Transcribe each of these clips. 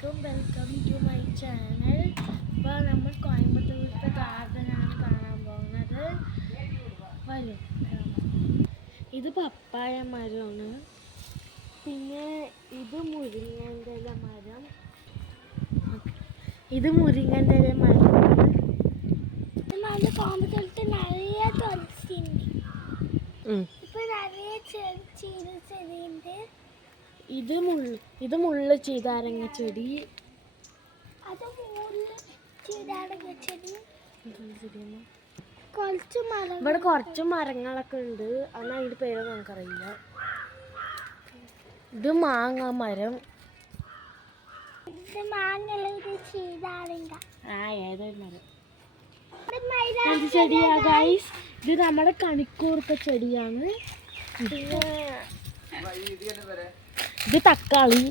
Welcome to my channel. ഇപ്പോൾ നമ്മൾ കോയമ്പത്തൂരത്തെ ഗാർഡനാണ് കാണാൻ പോകുന്നത്. വരും. ഇത് പപ്പായ മരമാണ്. പിന്നെ ഇത് മുരിങ്ങൻ്റെ ഇല മരം. ഇത് മുരിങ്ങൻ്റെ ഇല മരമാണ്. കോയമ്പത്തൂരത്ത് നിറയെ തുളസിയുണ്ട്. ഇപ്പൊ നിറയെ ചെടിയുണ്ട്. ഇത് മുള്ള ചീതാരങ്ങ ചെടി. ഇവിടെ കുറച്ച് മരങ്ങളൊക്കെ ഉണ്ട്. എന്നാൽ അതിൻ്റെ പേരൊന്നും നമുക്കറിയില്ല. ഇത് മാങ്ങ മരം. ഏതൊരു മരം ചെടിയാ ഗൈസ്. ഇത് നമ്മുടെ കണിക്കൂർക്ക ചെടിയാണ്. പിന്നെ ഇത് തക്കാളി.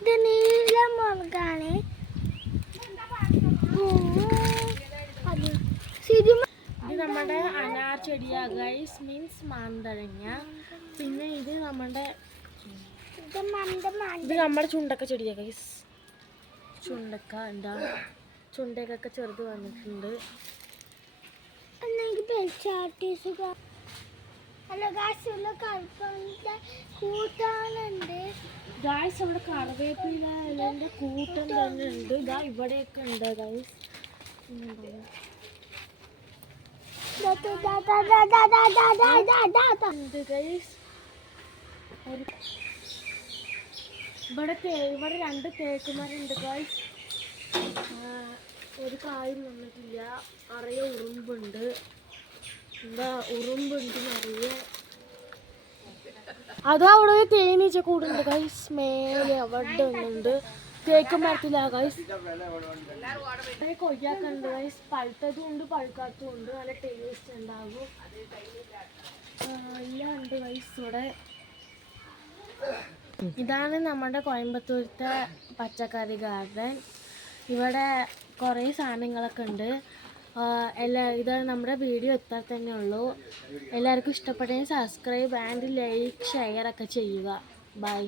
ഇത് നീലമുളകാണ്. ഇത് നമ്മുടെ അനാർ ചെടിയാ ഗൈസ്, മീൻസ് മാന്തളങ്ങ. പിന്നെ ഇത് നമ്മുടെ ചുണ്ടക്ക ചെടിയാ ഗൈസ്. ചുണ്ടക്ക എന്താ, ചുണ്ടക്കൊക്കെ ചെറുത് വന്നിട്ടുണ്ട്. ഗായ്സ് അവിടെ കറിവേപ്പില ഇലൻ്റെ കൂട്ടം തന്നെ ഉണ്ട്. ഇതാ ഇവിടെയൊക്കെ ഉണ്ട് ഗായ്സ്. ഇവിടെ രണ്ട് തേക്കുമരമുണ്ട് ഗായ്സ്. ഒരു കായും വന്നിട്ടില്ല. നിറയെ ഉറുമ്പുണ്ട്. എന്താ ഉറുമ്പുണ്ട് നിറയെ. അതാ അവിടെ ഒരു തേനീച്ച കൂടുണ്ട് ഗൈസ്. മേലെ അവിടെ ഒന്നുണ്ട്. തേക്ക് മരത്തിലാ ഗൈസ്. കൊയ്യാക്കുണ്ട് ഗൈസ്. പഴുത്തതും ഉണ്ട് പഴുക്കാത്തതും ഉണ്ട്. നല്ല ടേസ്റ്റ് ഉണ്ടാകും. എല്ലാം ഉണ്ട് ഗൈസ് ഇവിടെ. ഇതാണ് നമ്മുടെ കോയമ്പത്തൂരത്തെ പച്ചക്കറി ഗാർഡൻ. ഇവിടെ കുറേ സാധനങ്ങളൊക്കെ ഉണ്ട്. ഇത് നമ്മുടെ വീഡിയോ എത്താൻ തന്നെ ഉള്ളൂ. എല്ലാവർക്കും ഇഷ്ടപ്പെട്ടെങ്കിൽ സബ്സ്ക്രൈബ് ആൻഡ് ലൈക്ക് ഷെയർ ഒക്കെ ചെയ്യുക. ബൈ.